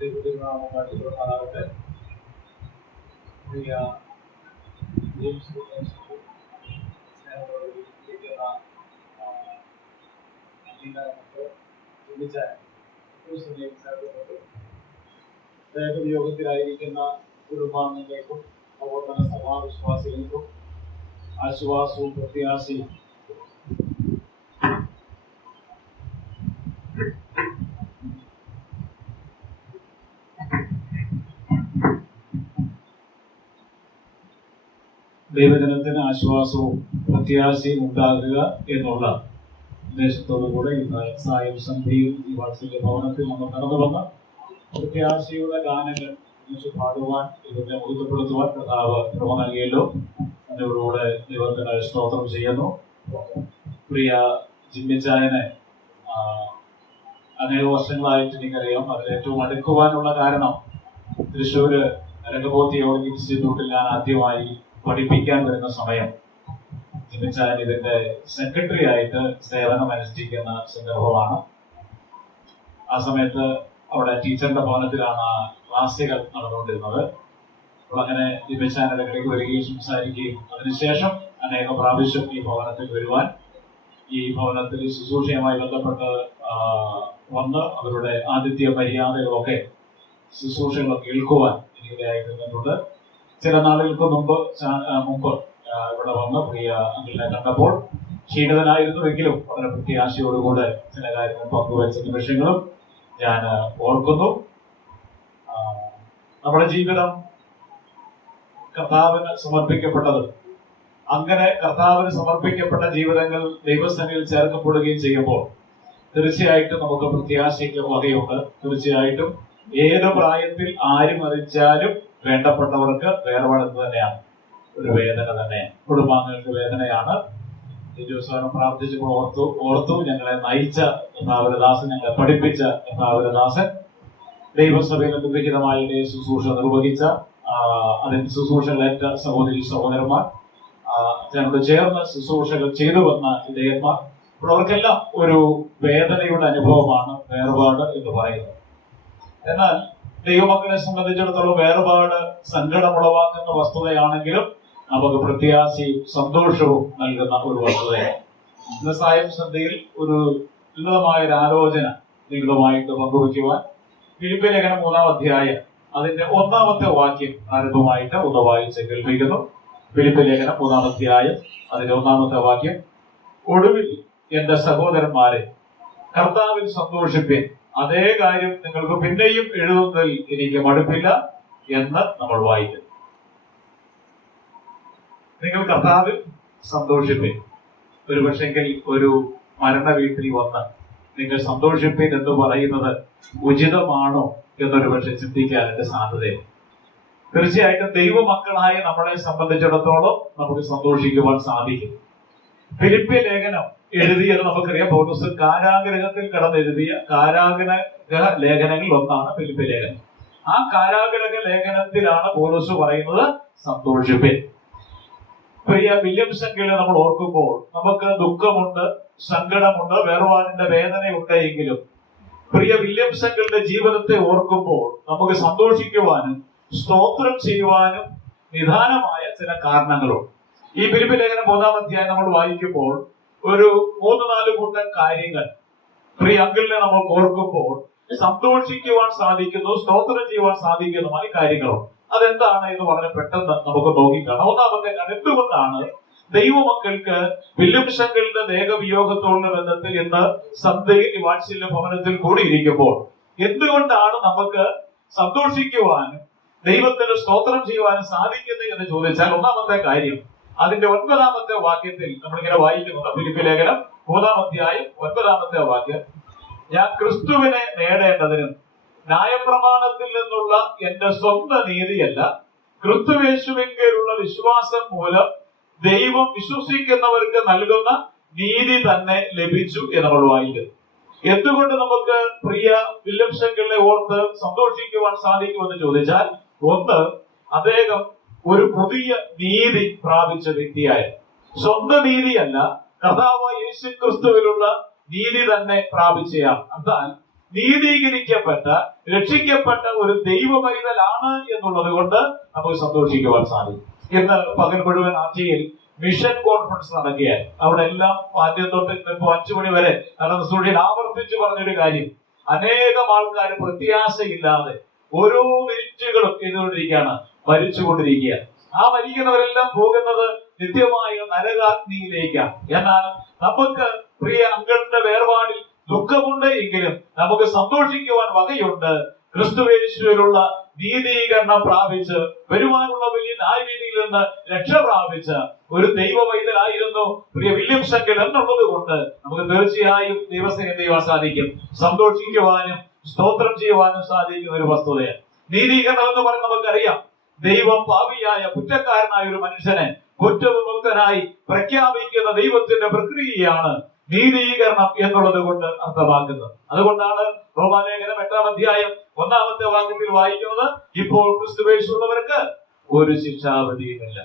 ദൈവത്തിനാമത്തെ പ്രിയ യോഗത്തിലായിരിക്കുന്ന കുടുംബാംഗങ്ങൾക്കും അതുപോലെ തന്നെ സഭാവിശ്വാസികൾക്കും ആശ്വാസവും പ്രത്യാശയും ദൈവജനത്തിന് ആശ്വാസവും പ്രത്യാശയും ഉണ്ടാകുക എന്നുള്ള ഉദ്ദേശത്തോടുകൂടെ ഇന്ന് സായം സന്ധ്യയിൽ ഈ വാത്സല്യ ഭവനത്തിൽ നമ്മൾ കടന്നു വന്ന പ്രത്യാശയുടെ ഗാനങ്ങൾ പാടുവാൻ ദൈവത്തെ മുഖത്തപ്പെടുത്തുവാൻ കർത്താവ് കൃപ നൽകിയല്ലോ. അതിനോടുകൂടെ ദൈവത്തിന് സ്തോത്രം ചെയ്യുന്നു. പ്രിയ ജിമ്മിച്ചായനെ അനേക വർഷങ്ങളായിട്ട് എനിക്കറിയാം. അതിൽ ഏറ്റവും അടുക്കുവാനുള്ള കാരണം തൃശ്ശൂര് രംഗബോധി യോഗ ഇൻസ്റ്റിറ്റ്യൂട്ടിൽ ഞാൻ ആദ്യമായി പഠിപ്പിക്കാൻ വരുന്ന സമയം ജിമ്മിച്ചായൻ ഇതിന്റെ സെക്രട്ടറി ആയിട്ട് സേവനം അനുഷ്ഠിക്കുന്ന സന്ദർഭമാണ്. ആ സമയത്ത് അവിടെ ടീച്ചറിന്റെ ഭവനത്തിലാണ് ക്ലാസുകൾ നടന്നുകൊണ്ടിരുന്നത്. അപ്പോൾ അങ്ങനെ ജിമ്മിച്ചായൻ ഇടയ്ക്കിടയ്ക്ക് വരികയും സംസാരിക്കുകയും അതിനുശേഷം അനേക പ്രാവശ്യം ഈ ഭവനത്തിൽ വരുവാൻ, ഈ ഭവനത്തിൽ ശുശ്രൂഷയുമായി ബന്ധപ്പെട്ട് വന്ന് അവരുടെ ആതിഥ്യ മര്യാദകളൊക്കെ ശുശ്രൂഷകളൊക്കെ കേൾക്കുവാൻ എനിക്കിടയായി തീർന്നിട്ടുണ്ട്. ചില നാളുകൾക്ക് മുമ്പ് ഇവിടെ വന്ന് പ്രിയ അങ്കിളിനെ കണ്ടപ്പോൾ ക്ഷീണിതനായിരുന്നുവെങ്കിലും വളരെ പ്രത്യാശയോടുകൂടെ ചില കാര്യങ്ങൾ പങ്കുവച്ച നിമിഷങ്ങളും ഞാൻ ഓർക്കുന്നു. നമ്മുടെ ജീവിതം കർത്താവിന് സമർപ്പിക്കപ്പെട്ടത്, അങ്ങനെ കർത്താവിന് സമർപ്പിക്കപ്പെട്ട ജീവിതങ്ങൾ ദൈവസന്നിധിയിൽ ചേർക്കപ്പെടുകയും ചെയ്യുമ്പോൾ തീർച്ചയായിട്ടും നമുക്ക് പ്രത്യാശയ്ക്ക് വകയുണ്ട്. തീർച്ചയായിട്ടും ഏത് പ്രായത്തിൽ ആര് മരിച്ചാലും വേണ്ടപ്പെട്ടവർക്ക് വേർപാടെന്ന് തന്നെയാണ്, ഒരു വേദന തന്നെയാണ്, കുടുംബാംഗങ്ങൾക്ക് വേദനയാണ്. ഈ ദിവസം പ്രാർത്ഥിച്ചപ്പോൾ ഓർത്തു ഞങ്ങളെ നയിച്ച കർത്താവരദാസൻ, ഞങ്ങളെ പഠിപ്പിച്ച കർത്താവരദാസൻ, ദൈവസഭയിൽ അനുഗ്രഹീതമായ ശുശ്രൂഷ നിർവഹിച്ച അതിന് ശുശ്രൂഷകളേറ്റ സഹോദരി സഹോദരന്മാർ, ഞങ്ങളോട് ചേർന്ന് ശുശ്രൂഷകൾ ചെയ്തു വന്ന ഇടയന്മാർ, അവർക്കെല്ലാം ഒരു വേദനയുടെ അനുഭവമാണ് വേർപാട് എന്ന് പറയുന്നത്. എന്നാൽ ദൈവമക്കളെ സംബന്ധിച്ചിടത്തോളം വേർപാട് സങ്കടമുളവാക്കുന്ന വസ്തുതയാണെങ്കിലും നമുക്ക് പ്രത്യാശയും സന്തോഷവും നൽകുന്ന ഒരു വസ്തുതയാണ്. ഇന്ന് സായം സന്ധ്യയിൽ ഒരു ലളിതമായ ഒരു ആലോചന നിങ്ങളുമായിട്ട് പങ്കുവയ്ക്കുവാൻ ഫിലിപ്പിയ ലേഖനം 3-ാം അധ്യായം അതിന്റെ 1-ാമത്തെ വാക്യം ആരംഭമായിട്ട് ഒന്ന് വായിച്ച് കേൾപ്പിക്കുന്നു. ഫിലിപ്പിയ ലേഖനം 3-ാം അധ്യായം അതിന്റെ 1-ാമത്തെ വാക്യം: ഒടുവിൽ എന്റെ സഹോദരന്മാരെ, കർത്താവിൽ സന്തോഷിപ്പിൻ. അതേ കാര്യം നിങ്ങൾക്ക് പിന്നെയും എഴുതുന്നതിൽ എനിക്ക് മടുപ്പില്ല എന്ന് നമ്മൾ വായിക്കുന്നു. നിങ്ങൾ കർത്താവിൽ സന്തോഷിപ്പിൻ. ഒരു പക്ഷെങ്കിൽ ഒരു മരണ വീട്ടിൽ വന്ന് നിങ്ങൾ സന്തോഷിപ്പിൻ എന്ന് പറയുന്നത് ഉചിതമാണോ എന്നൊരു പക്ഷെ ചിന്തിക്കാനായിട്ട് സാധ്യതയുണ്ട്. തീർച്ചയായിട്ടും ദൈവമക്കളായ നമ്മളെ സംബന്ധിച്ചിടത്തോളം നമുക്ക് സന്തോഷിക്കുവാൻ സാധിക്കും. ഫിലിപ്പിയ ലേഖനം എഴുതിയത് നമുക്കറിയാം. പൗലോസ് കാരാഗ്രഹത്തിൽ കടന്നെഴുതിയ കാരാഗ്രഹ ലേഖനങ്ങളിൽ ഒന്നാണ് ഫിലിപ്പിയ ലേഖനം. ആ കാരാഗ്രഹ ലേഖനത്തിലാണ് പൗലോസ് പറയുന്നത് സന്തോഷിപ്പിൻ. പ്രിയ വില്യംസങ്കിളെ നമ്മൾ ഓർക്കുമ്പോൾ നമുക്ക് ദുഃഖമുണ്ട്, സങ്കടമുണ്ട്, വേർപാടിന്റെ വേദനയുണ്ട്. എങ്കിലും പ്രിയ വില്യംസങ്കിളുടെ ജീവിതത്തെ ഓർക്കുമ്പോൾ നമുക്ക് സന്തോഷിക്കുവാനും സ്തോത്രം ചെയ്യുവാനും നിദാനമായ ചില കാരണങ്ങളുണ്ട്. ഈ ഫിലിപ്പിയ ലേഖനം 3-ാം അധ്യായം നമ്മൾ വായിക്കുമ്പോൾ ഒരു 3-4 കൂട്ടം കാര്യങ്ങൾ പ്രിയ അങ്കിളിനെ നമ്മൾ ഓർക്കുമ്പോൾ സന്തോഷിക്കുവാൻ സാധിക്കുന്നു, സ്തോത്രം ചെയ്യുവാൻ സാധിക്കുന്നതുമായ കാര്യങ്ങളുണ്ട്. അതെന്താണ് എന്ന് വളരെ പെട്ടെന്ന് നമുക്ക് നോക്കിക്കാണാം. ഒന്നാമത്തെ കാര്യം, എന്തുകൊണ്ടാണ് ദൈവമക്കൾക്ക് വില്യംസങ്കിളുടെ ദേഹവിയോഗത്തോടുള്ള ബന്ധത്തിൽ ഇന്ന് സന്ധ്യയിൽ വാത്സല്യ ഭവനത്തിൽ കൂടിയിരിക്കുമ്പോൾ എന്തുകൊണ്ടാണ് നമുക്ക് സന്തോഷിക്കുവാനും ദൈവത്തിന് സ്തോത്രം ചെയ്യുവാനും സാധിക്കുന്നത് എന്ന് ചോദിച്ചാൽ, ഒന്നാമത്തെ കാര്യം അതിന്റെ 9-ാമത്തെ വാക്യത്തിൽ നമ്മളിങ്ങനെ വായിക്കുന്നുണ്ട്. ഫിലിപ്പിയ ലേഖനം 3-ാം അധ്യായം 9-ാമത്തെ വാക്യം: ഞാൻ ക്രിസ്തുവിനെ നേടേണ്ടതിനും ന്യായപ്രമാണത്തിൽ നിന്നുള്ള എന്റെ സ്വന്തം നീതിയല്ല, ക്രിസ്തുയേശുവിലുള്ള വിശ്വാസം മൂലം ദൈവം വിശ്വസിക്കുന്നവർക്ക് നൽകുന്ന നീതി തന്നെ ലഭിച്ചു എന്ന് നമ്മൾ വായിക്കുന്നു. എന്തുകൊണ്ട് നമുക്ക് പ്രിയ വില്യംസങ്കിളിനെ ഓർത്ത് സന്തോഷിക്കുവാൻ സാധിക്കുമെന്ന് ചോദിച്ചാൽ, ഒന്ന്, അദ്ദേഹം ഒരു പുതിയ നീതി പ്രാപിച്ച വ്യക്തിയായ, സ്വന്തം നീതിയല്ല, കർത്താവായ യേശു ക്രിസ്തുവിലുള്ള നീതി തന്നെ പ്രാപിച്ചയാൾ. എന്നാൽ നീതീകരിക്കപ്പെട്ട രക്ഷിക്കപ്പെട്ട ഒരു ദൈവ പൈതലാണ് എന്നുള്ളത് കൊണ്ട് നമുക്ക് സന്തോഷിക്കുവാൻ സാധിക്കും. ഇന്ന് പകൽ മുഴുവൻ ആഴ്ചയിൽ മിഷൻ കോൺഫറൻസ് നടക്കുകയായി. അവിടെ എല്ലാം ആദ്യം തൊട്ട് ഇന്നിപ്പോ 5 മണി വരെ നടന്ന സൂര്യൻ ആവർത്തിച്ചു പറഞ്ഞൊരു കാര്യം, അനേകം ആൾക്കാർ പ്രത്യാശയില്ലാതെ ഓരോ മിനിറ്റുകളും ചെയ്തുകൊണ്ടിരിക്കുകയാണ്, മരിച്ചുകൊണ്ടിരിക്കുക. ആ മരിക്കുന്നവരെല്ലാം പോകുന്നത് നിത്യമായ നരകാഗ്നിയിലേക്കാണ്. എന്നാൽ നമുക്ക് പ്രിയ അങ്കിളിന്റെ വേർപാടിൽ ദുഃഖമുണ്ട് എങ്കിലും നമുക്ക് സന്തോഷിക്കുവാൻ വകയുണ്ട്. ക്രിസ്തുവേശുവിലുള്ള നീതീകരണം പ്രാപിച്ച് വരുവാനുള്ള വലിയ ന്യായവിധിയിൽ നിന്ന് രക്ഷ പ്രാപിച്ച ഒരു ദൈവ പൈതലായിരുന്നു പ്രിയ വില്യംസ് അങ്കിൾ എന്നുള്ളത് കൊണ്ട് നമുക്ക് തീർച്ചയായും ദൈവസ്നേഹം ചെയ്യുവാൻ സാധിക്കും, സന്തോഷിക്കുവാനും സ്തോത്രം ചെയ്യുവാനും സാധിക്കുന്ന ഒരു വസ്തുതയാണ്. നീതീകരണം എന്ന് പറഞ്ഞ് നമുക്കറിയാം, ദൈവം പാപിയായ കുറ്റക്കാരനായ ഒരു മനുഷ്യനെ കുറ്റവിമുക്തനായി പ്രഖ്യാപിക്കുന്ന ദൈവത്തിന്റെ പ്രക്രിയയാണ് നീതീകരണം എന്നുള്ളത് കൊണ്ട് അർത്ഥമാക്കുന്നത്. അതുകൊണ്ടാണ് റോമാലേഖനം 8-ാം അധ്യായം 1-ാമത്തെ വാക്യത്തിൽ വായിക്കുന്നത്, ഇപ്പോൾ ക്രിസ്തുവേശുള്ളവർക്ക് ഒരു ശിക്ഷാവിധിയുമില്ല.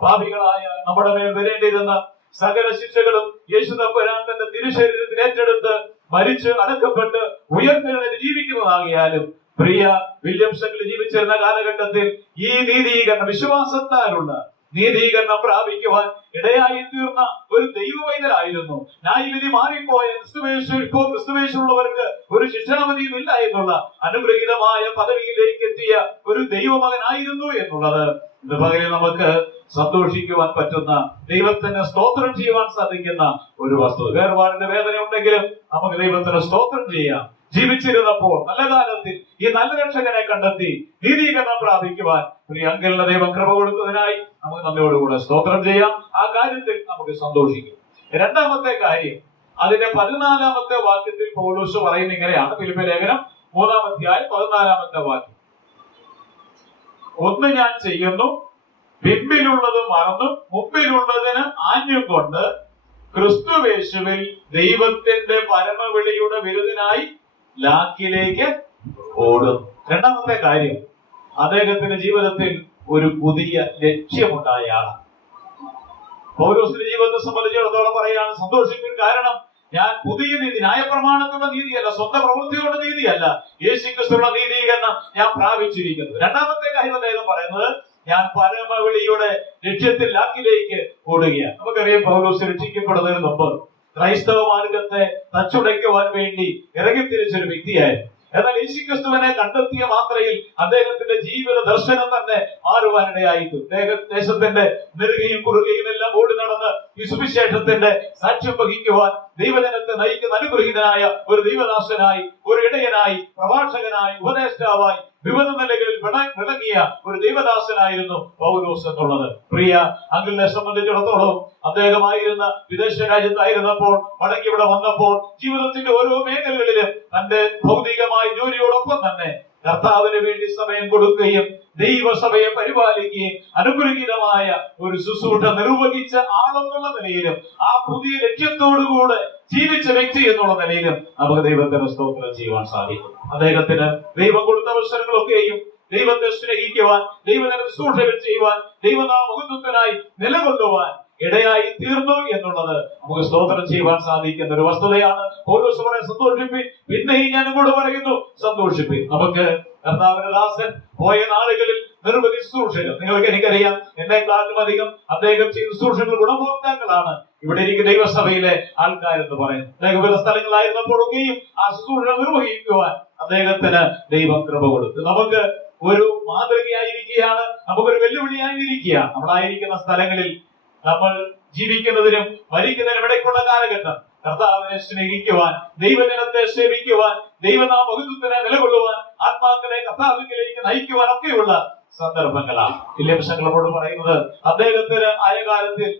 പാപികളായ നമ്മുടെ മേൽ വരേണ്ടിയിരുന്ന സകല ശിക്ഷകളും യേശു തമ്പുരാൻ തന്റെ തിരുശരീരത്തിൽ ഏറ്റെടുത്ത് മരിച്ച് അടക്കപ്പെട്ട് ഉയർത്തെഴുന്നേറ്റ് ജീവിക്കുന്നതാകിയാലും പ്രിയ വില്യംസ് അങ്കിൾ ജീവിച്ചിരുന്ന കാലഘട്ടത്തിൽ ഈ നീതീകരണം, വിശ്വാസത്താലുള്ള നീതീകരണം പ്രാപിക്കുവാൻ ഇടയായി തീർന്ന ഒരു ദൈവവൈദ്യരായിരുന്നു. ന്യായവിധി മാറിപ്പോയ ക്രിസ്തുവേശുള്ളവർക്ക് ഒരു ശിക്ഷാവിധിയും ഇല്ല എന്നുള്ള അനുഗ്രഹീതമായ പദവിയിലേക്ക് എത്തിയ ഒരു ദൈവമകനായിരുന്നു എന്നുള്ളത് ഇത് പകരം നമുക്ക് സന്തോഷിക്കുവാൻ പറ്റുന്ന, ദൈവത്തിന് സ്തോത്രം ചെയ്യുവാൻ സാധിക്കുന്ന ഒരു വസ്തു. വേർപാടിന്റെ വേദന ഉണ്ടെങ്കിലും നമുക്ക് ദൈവത്തിന് സ്തോത്രം ചെയ്യാം. ജീവിച്ചിരുന്നപ്പോൾ നല്ല കാലത്തിൽ ഈ നല്ല രക്ഷകനെ കണ്ടെത്തി നീതീകരണം പ്രാപിക്കുവാൻ പ്രിയ അങ്കിളിന് ദൈവം കൃപ കൊടുത്തതിനായി നമുക്ക് നമ്മയോടുകൂടെ സ്തോത്രം ചെയ്യാം. ആ കാര്യത്തിൽ നമുക്ക് സന്തോഷിക്കും. രണ്ടാമത്തെ കാര്യം, അതിന്റെ 14-ാമത്തെ വാക്യത്തിൽ പൗലോസ് പറയുന്ന ഇങ്ങനെയാണ്. ഫിലിപ്പിയ ലേഖനം 3-ാം അധ്യായം 14-ാമത്തെ വാക്യം, ഒന്ന് ഞാൻ ചെയ്യുന്നു, പിമ്പിലുള്ളത് മറന്നു മുമ്പിലുള്ളതിന് ആഞ്ഞും കൊണ്ട് ക്രിസ്തുവേശുവിൽ ദൈവത്തിന്റെ പരമവിളിയുടെ വിരുദിനായി ലാക്കിലേക്ക് ഓടും. രണ്ടാമത്തെ കാര്യം, അദ്ദേഹത്തിന്റെ ജീവിതത്തിൽ ഒരു പുതിയ ലക്ഷ്യമുണ്ടായ ആളാണ്. പൗലോസിന്റെ ജീവിതത്തെ സംബന്ധിച്ചിടത്തോളം പറയാണ്, സന്തോഷിപ്പിൻ, കാരണം ഞാൻ പുതിയ നീതി, ന്യായപ്രമാണത്തിലുള്ള നീതിയല്ല, സ്വന്തം പ്രവൃത്തിയുടെ നീതിയല്ല, യേശുക്രിസ്തുവിന്റെ നീതീകരണം ഞാൻ പ്രാപിച്ചിരിക്കുന്നു. രണ്ടാമത്തെ കാര്യം അദ്ദേഹം പറയുന്നത്, ഞാൻ പരമവിളിയുടെ ലക്ഷ്യത്തിൽ ലാക്കിലേക്ക് ഓടുകയാണ്. നമുക്കറിയാം, പൗലോസ് രക്ഷിക്കപ്പെടുന്നതിന് മുമ്പ് ക്രൈസ്തവ മാർഗത്തെ തച്ചുടയ്ക്കുവാൻ വേണ്ടി ഇറങ്ങിത്തിരിച്ചൊരു വ്യക്തിയായിരുന്നു. എന്നാൽ യേശുക്രിസ്തുവിനെ കണ്ടെത്തിയ മാത്രയിൽ അദ്ദേഹത്തിന്റെ ജീവിത ദർശനം തന്നെ മാറുവാനിടയായിട്ടു. ദേശത്തിന്റെ നെറുകയും കുറുകയും എല്ലാം ഓടി നടന്ന് ഈ സുവിശേഷത്തിന്റെ സാക്ഷ്യം വഹിക്കുവാൻ ദൈവജനത്തെ നയിക്കുന്ന അനുഗ്രഹീതനായ ഒരു ദൈവദാസനായി, ഒരു ഇടയനായി, പ്രഭാഷകനായി, ഉപദേഷ്ടാവായി വിവിധ നിലകളിൽ വിളങ്ങിയ ഒരു ദൈവദാസനായിരുന്നു പൗലോസ് എന്നുള്ളത്. പ്രിയ അങ്കിളിനെ സംബന്ധിച്ചിടത്തോളം അദ്ദേഹമായിരുന്ന വിദേശ രാജ്യത്തായിരുന്നപ്പോൾ മടങ്ങി ഇവിടെ വന്നപ്പോൾ ജീവിതത്തിന്റെ ഓരോ മേഖലകളിലും തന്റെ ഭൗതികമായ ജോലിയോടൊപ്പം തന്നെ കർത്താവിന് വേണ്ടി സമയം കൊടുക്കുകയും ദൈവസഭയെ പരിപാലിക്കുകയും അനുഗ്രഹീതമായ ഒരു ശുശ്രൂഷ നിർവഹിച്ച ആളെന്നുള്ള നിലയിലും ആ പുതിയ ലക്ഷ്യത്തോടുകൂടെ ജീവിച്ച വ്യക്തി എന്നുള്ള നിലയിലും നമുക്ക് ദൈവത്തിന് സ്തോത്രം ചെയ്യുവാൻ സാധിക്കും. അദ്ദേഹത്തിന് ദൈവം കൊടുത്ത അവസരങ്ങളൊക്കെയും ദൈവത്തെ സ്നേഹിക്കുവാൻ, ദൈവത്തിന് ശുശ്രൂഷകൾ ചെയ്യുവാൻ, ദൈവനാമഹത്വത്തിനായി നിലകൊള്ളുവാൻ ഇടയായി തീർന്നു എന്നുള്ളത് നമുക്ക് സ്തോത്രം ചെയ്യുവാൻ സാധിക്കുന്ന ഒരു വസ്തുതയാണ്. പൗലോസ് പറയാൻ സന്തോഷിപ്പിൻ, പിന്നെയും ഞാൻ ഇങ്ങോട്ട് പറയുന്നു സന്തോഷിപ്പിൻ. നമുക്ക് കർത്താവിന്റെ ദാസൻ പോയ നാളുകളിൽ നിർവഹിച്ച ശുശ്രൂഷകൾ നിങ്ങൾക്ക് എനിക്കറിയാം, എന്നെക്കാളും അധികം അദ്ദേഹം ചെയ്ത ശുശ്രൂഷകൾ ഗുണഭോക്താക്കളാണ് ഇവിടെ ഇരിക്കുന്ന ദൈവസഭയിലെ ആൾക്കാരെന്ന് പറയുന്നത്. അദ്ദേഹം വിവിധ സ്ഥലങ്ങളായിരുന്നപ്പോഴൊക്കെയും ആ ശുശ്രൂഷ നിർവഹിക്കുവാൻ അദ്ദേഹത്തിന് ദൈവം കൃപ കൊടുത്തു. നമുക്ക് ഒരു മാതൃകയായിരിക്കുകയാണ്, നമുക്കൊരു വെല്ലുവിളിയായിരിക്കുകയാണ്. നമ്മളായിരിക്കുന്ന സ്ഥലങ്ങളിൽ നമ്മൾ ജീവിക്കുന്നതിനും മരിക്കുന്നതിനും ഇടയ്ക്കുള്ള കാലഘട്ടം കർത്താവിനെ സ്നേഹിക്കുവാൻ, ദൈവജനത്തെ സേവിക്കുവാൻ, ദൈവനാമഹത്വത്തിനെ നിലകൊള്ളുവാൻ, ആത്മാക്കളെ കർത്താവിലേക്ക് നയിക്കുവാൻ ഒക്കെയുള്ള സന്ദർഭങ്ങളാണ്. വില്യംസങ്ങളോട് പറയുന്നത്, അദ്ദേഹത്തിന് ആയ കാലത്തിൽ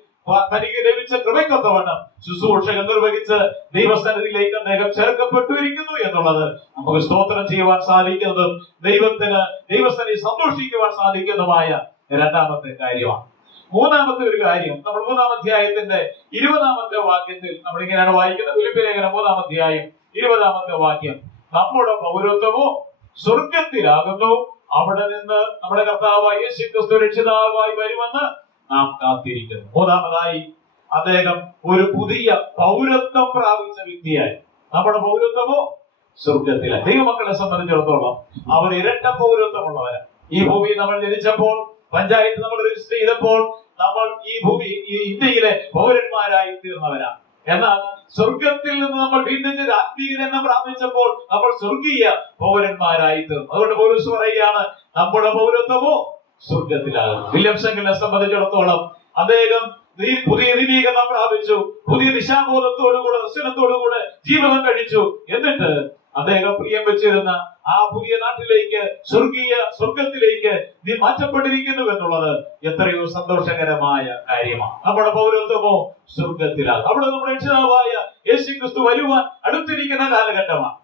തനിക്ക് ലഭിച്ച കൃപയ്ക്കൊത്തവണ്ണം ശുശ്രൂഷകൾ നിർവഹിച്ച് ദൈവസന്നിധിയിലേക്ക് അദ്ദേഹം ചേർക്കപ്പെട്ടിരിക്കുന്നു എന്നുള്ളത് നമുക്ക് സ്തോത്രം ചെയ്യുവാൻ സാധിക്കുന്നതും ദൈവസന്നിധി സന്തോഷിക്കുവാൻ സാധിക്കുന്നതുമായ രണ്ടാമത്തെ കാര്യമാണ്. മൂന്നാമത്തെ ഒരു കാര്യം, നമ്മൾ 3-ാം അധ്യായത്തിന്റെ 20-ാമത്തെ വാക്യത്തിൽ നമ്മൾ ഇങ്ങനെയാണ് വായിക്കുന്നത്. ഫിലിപ്പിയ ലേഖനം 3-ാം അധ്യായം 20-ാമത്തെ വാക്യം, നമ്മുടെ പൗരത്വമോ സ്വർഗത്തിലാകുന്നു, അവിടെ നിന്ന് നമ്മുടെ കർത്താവായ യേശുക്രിസ്തു രക്ഷിതാവായി വരുമെന്ന് നാം കാത്തിരിക്കുന്നു. മൂന്നാമതായി അദ്ദേഹം ഒരു പുതിയ പൗരത്വം പ്രാപിച്ച വ്യക്തിയായി. നമ്മുടെ പൗരത്വമോ സ്വർഗത്തിലാണ്. ദൈവമക്കളെ സംബന്ധിച്ചിടത്തോളം അവർ ഇരട്ട പൗരത്വമുള്ളവരാണ്. ഈ ഭൂമി നമ്മൾ ജനിച്ചപ്പോൾ, പഞ്ചായത്ത് നമ്മൾ രജിസ്റ്റർ ചെയ്തപ്പോൾ നമ്മൾ ഈ ഇന്ത്യയിലെ പൗരന്മാരായി തീർന്നവരാണ്. എന്നാൽ സ്വർഗത്തിൽ നിന്ന് നമ്മൾ വീണ്ടും ആത്മീയ ജന്മം പ്രാപിച്ചപ്പോൾ നമ്മൾ സ്വർഗീയ പൗരന്മാരായി തീർന്നു. അതുകൊണ്ട് പൗലോസ് പറയുകയാണ്, നമ്മുടെ പൗരത്വമോ സ്വർഗത്തിലാകും. വില്യംസനെ സംബന്ധിച്ചിടത്തോളം അദ്ദേഹം പുതിയ നിരീകരണം പ്രാപിച്ചു, പുതിയ ദിശാബോധത്തോടുകൂടെ ദർശനത്തോടുകൂടെ ജീവിതം കഴിച്ചു. എന്നിട്ട് അദ്ദേഹം പ്രിയം വെച്ചിരുന്ന ആ പുതിയ നാട്ടിലേക്ക്, സ്വർഗത്തിലേക്ക് നീ മാറ്റപ്പെട്ടിരിക്കുന്നു എന്നുള്ളത് എത്രയോ സന്തോഷകരമായ കാര്യമാണ്. നമ്മുടെ പൗരത്വമോ സ്വർഗത്തിലാണ്. അവിടെ നമ്മുടെ രക്ഷിതാവായ യേശുക്രിസ്തു വരുവാൻ അടുത്തിരിക്കുന്ന കാലഘട്ടമാണ്.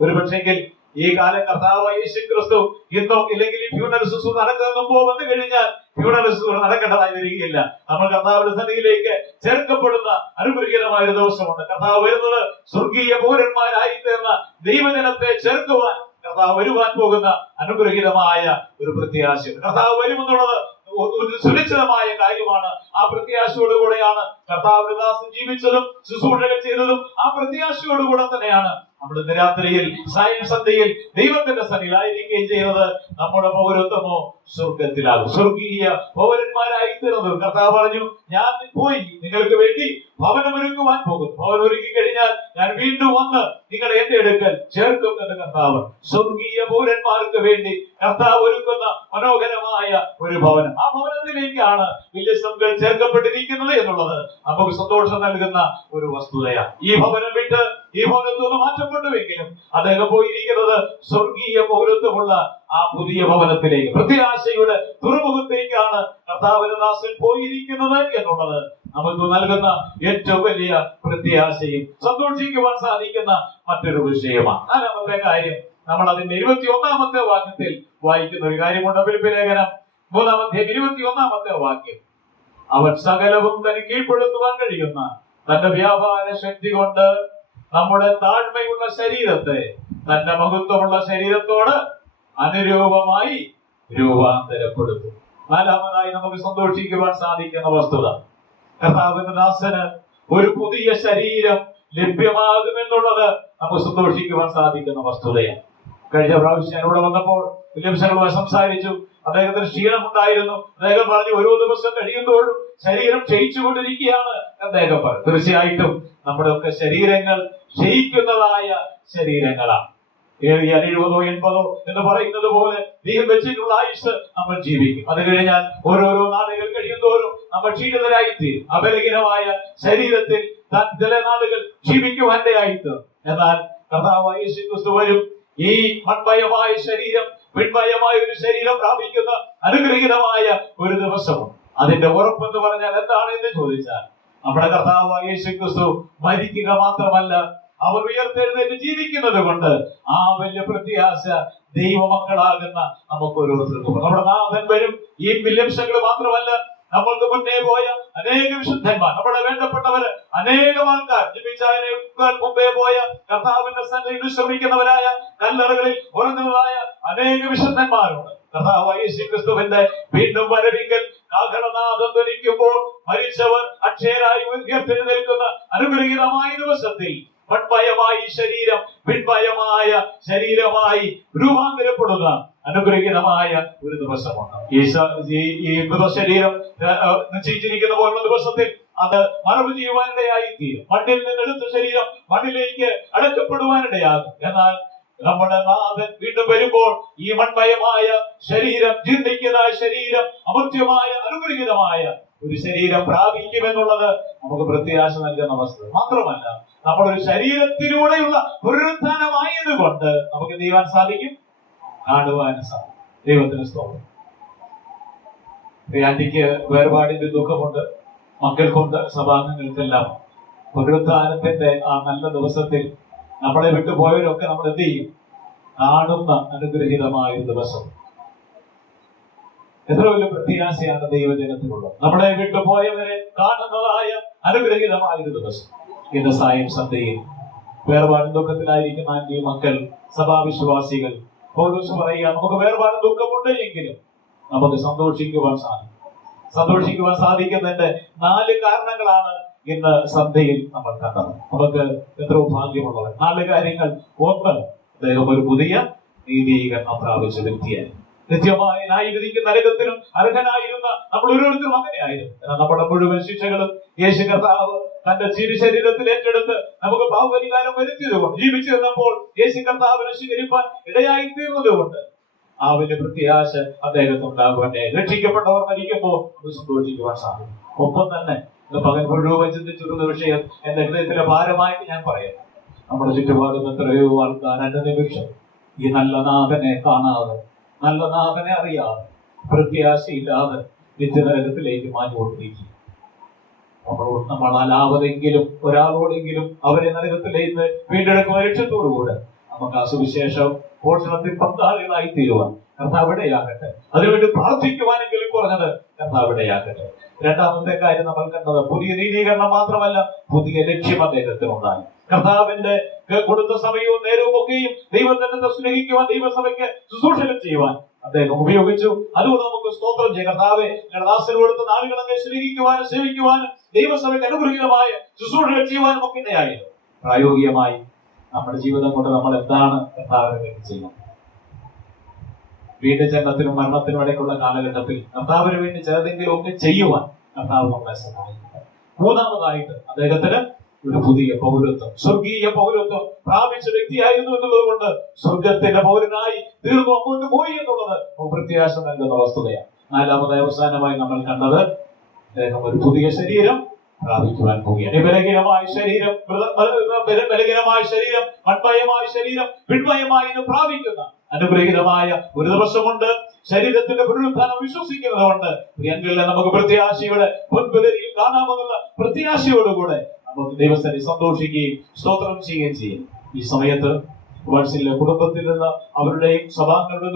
ഒരുപക്ഷെങ്കിൽ ഈ കാലം കർത്താവ് യേശുക്രിസ്തു ഇന്നോ ഇല്ലെങ്കിൽ ഈ ഫ്യൂണറൽ ശുശ്രൂഷ നടക്കുന്ന മുമ്പോ വന്നു കഴിഞ്ഞാൽ ഫ്യൂണറൽ ശുശ്രൂഷ നടക്കേണ്ടതായി വരികയില്ല. നമ്മൾ കർത്താവിന്റെ സന്നിധിയിലേക്ക് ചേർക്കപ്പെടുന്ന അനുഗ്രഹീതമായ ഒരു ദിവസമുണ്ട്. കർത്താവ് വരുന്നത് സ്വർഗീയ പൗരന്മാരായി തീർന്ന ദൈവജനത്തെ ചേർക്കുവാൻ കർത്താവ് വരുവാൻ പോകുന്ന അനുഗ്രഹീതമായ ഒരു പ്രത്യാശയുണ്ട്. കർത്താവ് വരുമെന്നുള്ളത് ഒരു സുരക്ഷിതമായ കാര്യമാണ്. ആ പ്രത്യാശയോടുകൂടെയാണ് കർത്താവിന്റെ ദാസൻ ജീവിച്ചതും ശുശ്രൂഷകൾ ചെയ്തതും. ആ പ്രത്യാശയോടുകൂടെ തന്നെയാണ് നമ്മൾ ഇന്ന് രാത്രിയിൽ സായം സന്ധ്യയിൽ ദൈവത്തിന്റെ സന്നിധിയിലായിരിക്കുകയും ചെയ്യുന്നത്. നമ്മുടെ പൗരത്വമോ സ്വർഗത്തിലാകും. സ്വർഗീയ പൗരന്മാരായി തീർന്നത്. കർത്താവ് പറഞ്ഞു, ഞാൻ പോയി നിങ്ങൾക്ക് വേണ്ടി ഭവനമൊരുക്കുവാൻ പോകുന്നു. ഭവനം ഒരുക്കി കഴിഞ്ഞാൽ ഞാൻ വീണ്ടും വന്ന് നിങ്ങളെ എന്റെ അടുക്കൽ ചേർക്കും എന്ന് കർത്താവ് സ്വർഗീയ പൗരന്മാർക്ക് വേണ്ടി കർത്താവ് ഒരുക്കുന്ന മനോഹരമായ ഒരു ഭവനം. ആ ഭവനത്തിലേക്കാണ് വില്യംസങ്ങൾ ചേർക്കപ്പെട്ടിരിക്കുന്നത് എന്നുള്ളത് നമുക്ക് സന്തോഷം നൽകുന്ന ഒരു വസ്തുതയാണ്. ഈ ഭവനം വിട്ട് ഈ ഭവനത്തിൽ നിന്ന് മാറ്റപ്പെട്ടുവെങ്കിലും അദ്ദേഹം പോയിരിക്കുന്നത് സ്വർഗീയ പൗരത്വമുള്ള ആ പുതിയ ഭവനത്തിലേക്ക്, പ്രത്യാശയുടെ തുറമുഖത്തേക്കാണ് കർത്താവിന്റെ ദാസൻ പോയിരിക്കുന്നത് എന്നുള്ളത് നമുക്ക് നൽകുന്ന ഏറ്റവും വലിയ പ്രത്യാശയും സന്തോഷിക്കുവാൻ സാധിക്കുന്ന മറ്റൊരു വിഷയമാണ്. നാലാമത്തെ കാര്യം, നമ്മൾ അതിന്റെ 21-ാമത്തെ വാക്യത്തിൽ വായിക്കുന്ന ഒരു കാര്യമുണ്ട്. ഫിലിപ്പി ലേഖനം 3-ാം 21-ാമത്തെ വാക്യം, അവൻ സകലവും തനിക്ക് കീഴ്പ്പെടുത്തുവാൻ കഴിയുന്ന തന്റെ വ്യാപാര ശക്തി കൊണ്ട് നമ്മുടെ താഴ്മയുള്ള ശരീരത്തെ തന്റെ മഹത്വമുള്ള ശരീരത്തോട് അനുരൂപമായി രൂപാന്തരപ്പെടുത്തും. നാലാമതായി നമുക്ക് സന്തോഷിക്കുവാൻ സാധിക്കുന്ന വസ്തുത, കർത്താവിന്റെ ദാസന് ഒരു പുതിയ ശരീരം ലഭ്യമാകുമെന്നുള്ളത് നമുക്ക് സന്തോഷിക്കുവാൻ സാധിക്കുന്ന വസ്തുതയാണ്. കഴിഞ്ഞ പ്രാവശ്യം ഇവിടെ വന്നപ്പോൾ വില്യംസങ്ങളുമായി സംസാരിച്ചു. അദ്ദേഹത്തിന് ക്ഷീണമുണ്ടായിരുന്നു. അദ്ദേഹം പറഞ്ഞു, ഓരോ ദിവസം കഴിയുമ്പോഴും ശരീരം ക്ഷയിച്ചുകൊണ്ടിരിക്കുകയാണ് അദ്ദേഹം പറഞ്ഞു. തീർച്ചയായിട്ടും നമ്മുടെ ഒക്കെ ശരീരങ്ങൾ ക്ഷയിക്കുന്നതായ ശരീരങ്ങളാണ്. 70-80 എന്ന് പറയുന്നത് പോലെ ദൈവം വെച്ചിട്ടുള്ള ആയുസ് നമ്മൾ ജീവിക്കും. അത് കഴിഞ്ഞാൽ ഓരോരോ നാളുകൾ കഴിയുന്തോറും നമ്മൾ ക്ഷീണിതരായിത്തീരും. അബലഹീനമായ ശരീരത്തിൽ ചില നാളുകൾ ജീവിക്കുവാൻ്റെയായിത്തീരും. എന്നാൽ കർത്താവായ യേശുക്രിസ്തു വരും. ഈ മൺമയമായ ശരീരം പിൻമയമായ ഒരു ശരീരം പ്രാപിക്കുന്ന അനുഗ്രഹീതമായ ഒരു ദിവസവും. അതിന്റെ ഉറപ്പെന്ന് പറഞ്ഞാൽ എന്താണ് എന്ന് ചോദിച്ചാൽ, നമ്മുടെ കർത്താവായ യേശുക്രിസ്തു മരിക്കുക മാത്രമല്ല, അവർ ഉയർത്തെഴുന്നേറ്റ് ജീവിക്കുന്നത് കൊണ്ട് ആ വലിയ പ്രത്യാശ ദൈവമക്കളാകുന്ന നമുക്ക് ഓരോരുത്തർക്കും. നമ്മുടെ നാഥൻ വരും. ഈ വില്യംസങ്ങൾ മാത്രമല്ല, നമ്മൾക്ക് മുന്നേ പോയ അനേക വിശുദ്ധന്മാർ, നമ്മുടെ വേണ്ടപ്പെട്ടവര് അനേകം ആൾക്കാർ, ജീവിച്ചതിനേക്കാൾ മുമ്പേ പോയ കർത്താവിന്റെ സന്നിധിയിൽ വിശ്രമിക്കുന്നവരായ കല്ലറകളിൽ ഉറങ്ങുന്നതായ അനേക വിശുദ്ധന്മാരുണ്ട്. കർത്താവായ യേശുക്രിസ്തുവിന്റെ വീണ്ടും വരവിങ്കൽ കാഹളനാദം ധ്വനിക്കുമ്പോൾ മരിച്ചവർ അക്ഷയരായി ഉയർത്തെഴുന്നേൽക്കുന്ന അനുഗ്രഹീതമായ ദിവസത്തിൽ മൺമയമായ ശരീരം പിൻമയമായ ശരീരമായി രൂപാന്തരപ്പെടുന്ന അനുഗ്രഹീതമായ ഒരു ദിവസമാണ്. ഈ മൃതശരീരം നിശ്ചയിച്ചിരിക്കുന്ന പോലുള്ള ദിവസത്തിൽ അത് മറവ് ചെയ്യുവാനിടയായി തീരും. മണ്ണിൽ നിന്ന് എടുത്ത ശരീരം മണ്ണിലേക്ക് അടക്കപ്പെടുവാനിടയാകും. എന്നാൽ നമ്മുടെ നാഥൻ വീണ്ടും വരുമ്പോൾ ഈ മൺമയമായ ശരീരം, ജീർണിക്കുന്ന ശരീരം അമർത്യമായ അനുഗ്രഹീതമായ ഒരു ശരീരം പ്രാപിക്കുമെന്നുള്ളത് നമുക്ക് പ്രത്യാശ നൽകുന്ന അവസ്ഥ. മാത്രമല്ല, നമ്മളൊരു ശരീരത്തിലൂടെയുള്ള പുനരുത്ഥാനമായതുകൊണ്ട് നമുക്ക് ചെയ്യാൻ സാധിക്കും, കാണുവാനും സാധിക്കും. ദൈവത്തിന് സ്തോത്രം. ആന്റിക്ക് വേർപാടിന്റെ ദുഃഖമുണ്ട്, മക്കൾക്കുണ്ട്, സഭാംഗങ്ങൾക്കെല്ലാം. പുനരുത്ഥാനത്തിന്റെ ആ നല്ല ദിവസത്തിൽ നമ്മളെ വിട്ടുപോയവരൊക്കെ നമ്മൾ എന്ത് ചെയ്യും? കാണുന്ന അനുഗ്രഹീതമായ ഒരു ദിവസം. എത്ര വലിയ പ്രത്യാശയാണ് ദൈവജനത്തിനുള്ളത്. നമ്മളെ വിട്ടുപോയവരെ കാണുന്നതായ അനുഗ്രഹീതമായ ഒരു ദിവസം. ഇന്ന് സായം സന്ധ്യയിൽ വേർപാടും ദുഃഖത്തിലായിരിക്കുന്ന ആന്റി, മക്കൾ, സഭാവിശ്വാസികൾ, പൗലോസ് പറയുക, നമുക്ക് വേർപാടും ദുഃഖമുണ്ട് എങ്കിലും നമുക്ക് സന്തോഷിക്കുവാൻ സാധിക്കും. സന്തോഷിക്കുവാൻ സാധിക്കുന്നതിന്റെ 4 കാരണങ്ങളാണ് ഇന്ന് സന്ധ്യയിൽ നമ്മൾ കണ്ടത്. നമുക്ക് എത്രയോ ഭാഗ്യമുള്ളവർ. 4 കാര്യങ്ങൾ. ഒന്ന്, അദ്ദേഹം ഒരു പുതിയ നീതീകരണം പ്രാപിച്ച വ്യക്തിയായി. നിത്യമായ ന്യായവിധിക്ക് നരകത്തിനും അർഹനായിരുന്ന നമ്മൾ ഓരോരുത്തരും അങ്ങനെയായിരുന്നു. എന്നാൽ നമ്മുടെ മുഴുവൻ ശിക്ഷകളും യേശു കർത്താവ് തന്റെ ശരീരത്തിൽ ഏറ്റെടുത്ത് നമുക്ക് പാപപരിഹാരം വരുത്തിയതുകൊണ്ട്, ജീവിച്ചിരുന്നപ്പോൾ യേശു കർത്താവിനെ സ്വീകരിപ്പാൻ ഇടയായി തീർന്നതുകൊണ്ട് ആ വലിയ പ്രത്യാശ അദ്ദേഹത്തിന് ഉണ്ടാകുവാൻ, രക്ഷിക്കപ്പെട്ടവർ മരിക്കുമ്പോൾ അത് സന്തോഷിക്കുവാൻ സാധിക്കും. ഒപ്പം തന്നെ പകൽ മുഴുവൻ ചിന്തിച്ചിരുന്ന വിഷയം എന്റെ ഹൃദയത്തിലെ ഭാരമായിട്ട് ഞാൻ പറയാം. നമ്മുടെ ചുറ്റുപാടും എത്രയോ ആൾക്കാർ നിമിഷം ഈ നല്ല നാഥനെ കാണാതെ, നല്ല നാഥനെ അറിയാതെ, പ്രത്യാശയില്ലാതെ നിത്യനരകത്തിലേക്ക് മാറ്റിക്കൊണ്ടിരിക്കും. നമ്മൾ അലാവതെങ്കിലും ഒരാളോടെങ്കിലും അവരെ നരകത്തിലേക്ക് വീണ്ടെടുക്കുന്ന ലക്ഷ്യത്തോടുകൂടെ നമുക്ക് ആ സുവിശേഷ പോഷണത്തിൽ പങ്കാളികളായി തീരുവാൻ കർത്താവിടെയാകട്ടെ. അതിനുവേണ്ടി പ്രാർത്ഥിക്കുവാനെങ്കിലും കുറഞ്ഞത് കർത്താവിടെയാകട്ടെ. രണ്ടാമത്തെ കാര്യം നമ്മൾ കണ്ടത്, പുതിയ നീതീകരണം മാത്രമല്ല, പുതിയ ലക്ഷ്യം അദ്ദേഹത്തിനുണ്ടായി. കർത്താവിന്റെ കൊടുത്ത സമയവും നേരവും ഒക്കെയും ദൈവത്തെ സ്നേഹിക്കുവാൻ, ദൈവസഭയ്ക്ക് ശുശ്രൂഷകൾ ചെയ്യുവാൻ അദ്ദേഹം ഉപയോഗിച്ചു. അതുകൊണ്ട് നമുക്ക് സ്തോത്രം ചെയ്യാം. കർത്താവെ, ദാസന് കൊടുത്ത നാളുകളെ സ്നേഹിക്കുവാനും സേവിക്കുവാനും ദൈവസഭയ്ക്ക് അനുഗ്രഹീതമായ ശുശ്രൂഷകൾ ചെയ്യുവാനും ഒക്കെ ഇടയായിരുന്നു. പ്രായോഗികമായി നമ്മുടെ ജീവിതം കൊണ്ട് നമ്മൾ എന്താണ് കർത്താവിന് വേണ്ടി ചെയ്യുന്നത്? വീണ്ടും ജന്മത്തിനും മരണത്തിനും ഇടയ്ക്കുള്ള കാലഘട്ടത്തിൽ കർത്താവിന് വേണ്ടി ചിലതെങ്കിലും ഒക്കെ ചെയ്യുവാൻ കർത്താവ് നമ്മളെ സഹായിക്കുക. മൂന്നാമതായിട്ട് അദ്ദേഹത്തിന് ഒരു പുതിയ പൗരത്വം, സ്വർഗീയ പൗരത്വം പ്രാപിച്ച വ്യക്തിയായിരുന്നു എന്നുള്ളത് കൊണ്ട് സ്വർഗത്തിന്റെ പൗരനായി തീർന്നു അങ്ങോട്ട് പോയി എന്നുള്ളത് പ്രത്യാശ നൽകുന്ന വസ്തുതയാണ്. നാലാമതായി അവസാനമായി നമ്മൾ കണ്ടത്, അദ്ദേഹം ഒരു പുതിയ ശരീരം പ്രാപിക്കുവാൻ പോവുകയാണ്. ബലഹീനമായ ശരീരം, ബലഹീനമായ ശരീരം, മൺമയമായ ശരീരം പിൺമയമായി പ്രാപിക്കുന്ന അനുഗ്രഹീതമായ ഒരു ദിവസമുണ്ട്. ശരീരത്തിന്റെ പുനരുത്ഥാനം വിശ്വസിക്കുന്നതുകൊണ്ട് പ്രിയങ്കളിലെ നമുക്ക് പ്രത്യാശയുടെ പൊൻപുലരിയിൽ കാണാമെന്നുള്ള പ്രത്യാശയോടുകൂടെ നമുക്ക് ദൈവസ്ഥനെ സന്തോഷിക്കുകയും സ്തോത്രം ചെയ്യുകയും ചെയ്യും. ഈ സമയത്ത് വാത്സല്യ കുടുംബത്തിലുള്ള അവരുടെയും സഭാംഗങ്ങളുടെ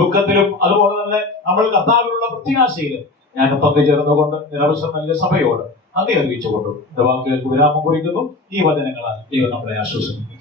ദുഃഖത്തിലും അതുപോലെ തന്നെ നമ്മൾ കർത്താവിലുള്ള പ്രത്യാശയിലും ഞാൻ പങ്കുചേർന്നുകൊണ്ട് നിരവസരം നൽകിയ സഭയോട് നന്ദി അറിയിച്ചുകൊണ്ടും എന്റെ വാക്കുകൾക്ക് വിരാമം കുറിക്കുന്നു. ഈ വചനങ്ങളാൽ ദൈവം നമ്മളെ ആശ്വസിപ്പിക്കും.